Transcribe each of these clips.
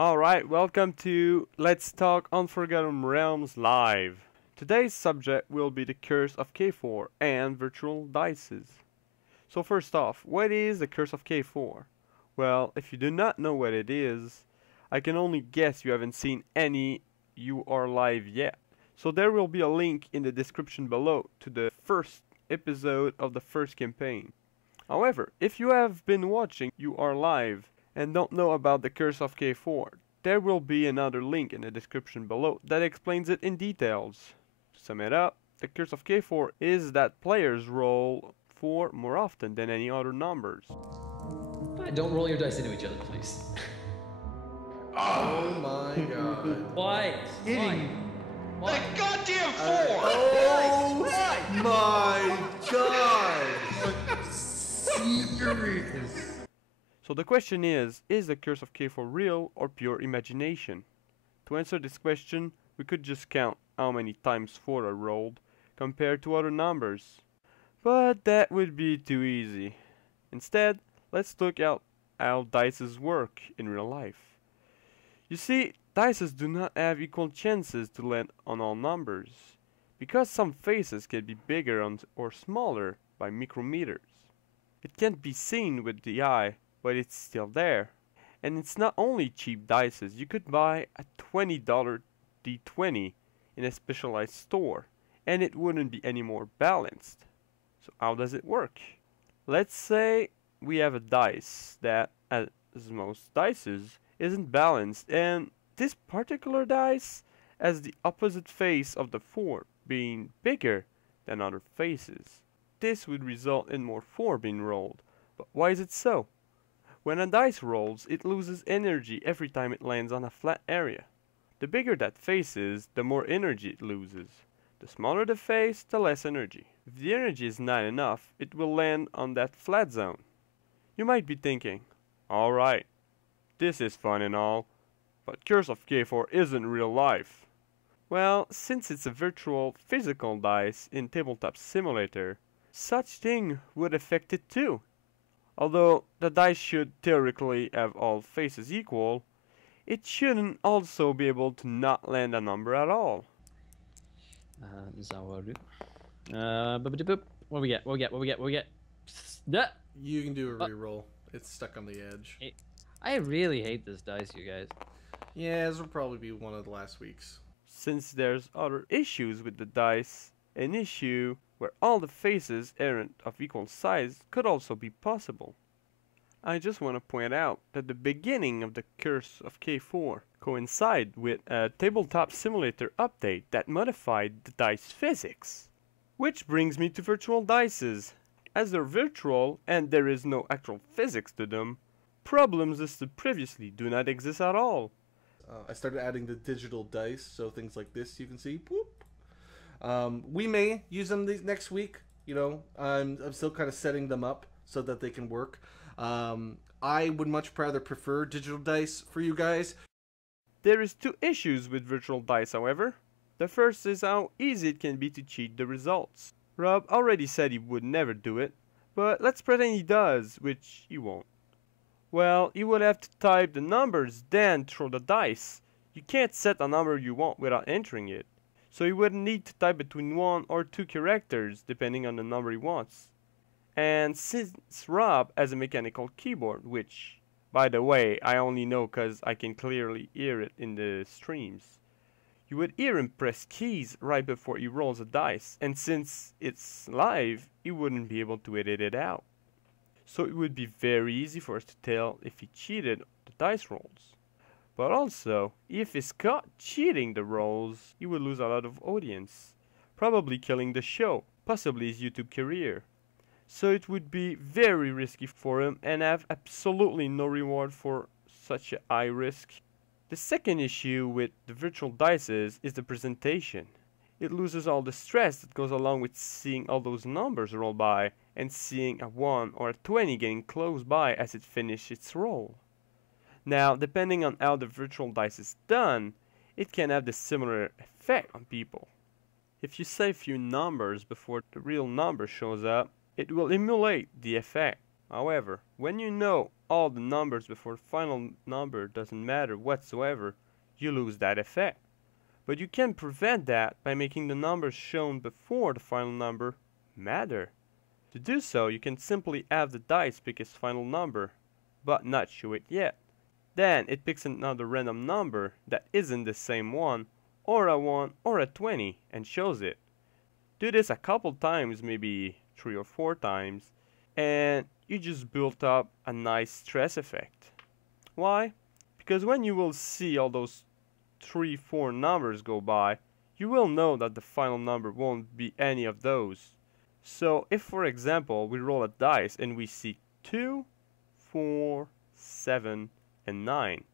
Alright, welcome to Let's Talk Unforgotten Realms Live. Today's subject will be the Curse of K4 and virtual dices. So first off, what is the Curse of K4? Well, if you do not know what it is, I can only guess you haven't seen any You Are Live yet. So there will be a link in the description below to the first episode of the first campaign. However, if you have been watching You Are Live and don't know about the Curse of K4, there will be another link in the description below that explains it in details. To sum it up, the Curse of K4 is that players roll 4 more often than any other numbers. Don't roll your dice into each other, please. Oh my god. Why? Why? The goddamn four! Oh my god! Serious. So the question is the Curse of K4 real or pure imagination? To answer this question, we could just count how many times 4 are rolled compared to other numbers. But that would be too easy. Instead, let's look at how dices work in real life. You see, dices do not have equal chances to land on all numbers, because some faces can be bigger or smaller by micrometers. It can't be seen with the eye, but it's still there. And it's not only cheap dices. You could buy a $20 D20 in a specialized store, and it wouldn't be any more balanced. So how does it work? Let's say we have a dice that, as most dices, isn't balanced, and this particular dice has the opposite face of the 4 being bigger than other faces. This would result in more 4 being rolled. But why is it so? When a dice rolls, it loses energy every time it lands on a flat area. The bigger that face is, the more energy it loses. The smaller the face, the less energy. If the energy is not enough, it will land on that flat zone. You might be thinking, alright, this is fun and all, but Curse of K4 isn't real life. Well, since it's a virtual physical dice in Tabletop Simulator, such thing would affect it too. Although the dice should theoretically have all faces equal, it shouldn't also be able to not land a number at all. Zawaru. Boop. What we get? Duh! You can do a reroll. It's stuck on the edge. I really hate this dice, you guys. Yeah, this will probably be one of the last weeks. Since there's other issues with the dice, an issue where all the faces aren't of equal size could also be possible. I just want to point out that the beginning of the Curse of K4 coincided with a Tabletop Simulator update that modified the dice physics. Which brings me to virtual dices. As they're virtual and there is no actual physics to them, problems listed previously do not exist at all. I started adding the digital dice, so things like this you can see. Boop. We may use them next week. You know, I'm still kind of setting them up so that they can work. I would much rather prefer digital dice for you guys. There is 2 issues with virtual dice, however. The first is how easy it can be to cheat the results. Rob already said he would never do it, but let's pretend he does, which he won't. Well, you would have to type the numbers, then throw the dice. You can't set a number you want without entering it. So you would need to type between 1 or 2 characters, depending on the number he wants. And since Rob has a mechanical keyboard, which, by the way, I only know cause I can clearly hear it in the streams, you would hear him press keys right before he rolls a dice, and since it's live, he wouldn't be able to edit it out. So it would be very easy for us to tell if he cheated the dice rolls. But also, if he's caught cheating the rolls, he would lose a lot of audience, probably killing the show, possibly his YouTube career. So it would be very risky for him and have absolutely no reward for such a high risk. The second issue with the virtual dices is the presentation. It loses all the stress that goes along with seeing all those numbers roll by and seeing a 1 or a 20 getting close by as it finishes its roll. Now, depending on how the virtual dice is done, it can have the similar effect on people. If you say a few numbers before the real number shows up, it will emulate the effect. However, when you know all the numbers before the final number doesn't matter whatsoever, you lose that effect. But you can prevent that by making the numbers shown before the final number matter. To do so, you can simply have the dice pick its final number, but not show it yet. Then it picks another random number that isn't the same one, or a 1 or a 20, and shows it. Do this a couple times, maybe 3 or 4 times, and you just built up a nice stress effect. Why? Because when you will see all those 3, 4 numbers go by, you will know that the final number won't be any of those. So if, for example, we roll a dice and we see 2, 4, 7, and 9,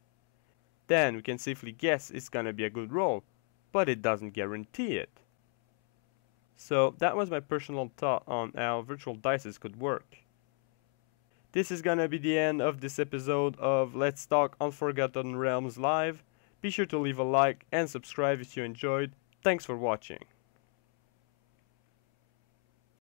then we can safely guess it's gonna be a good roll, but it doesn't guarantee it. So that was my personal thought on how virtual dices could work. This is gonna be the end of this episode of Let's Talk Unforgotten Realms Live. Be sure to leave a like and subscribe if you enjoyed. Thanks for watching.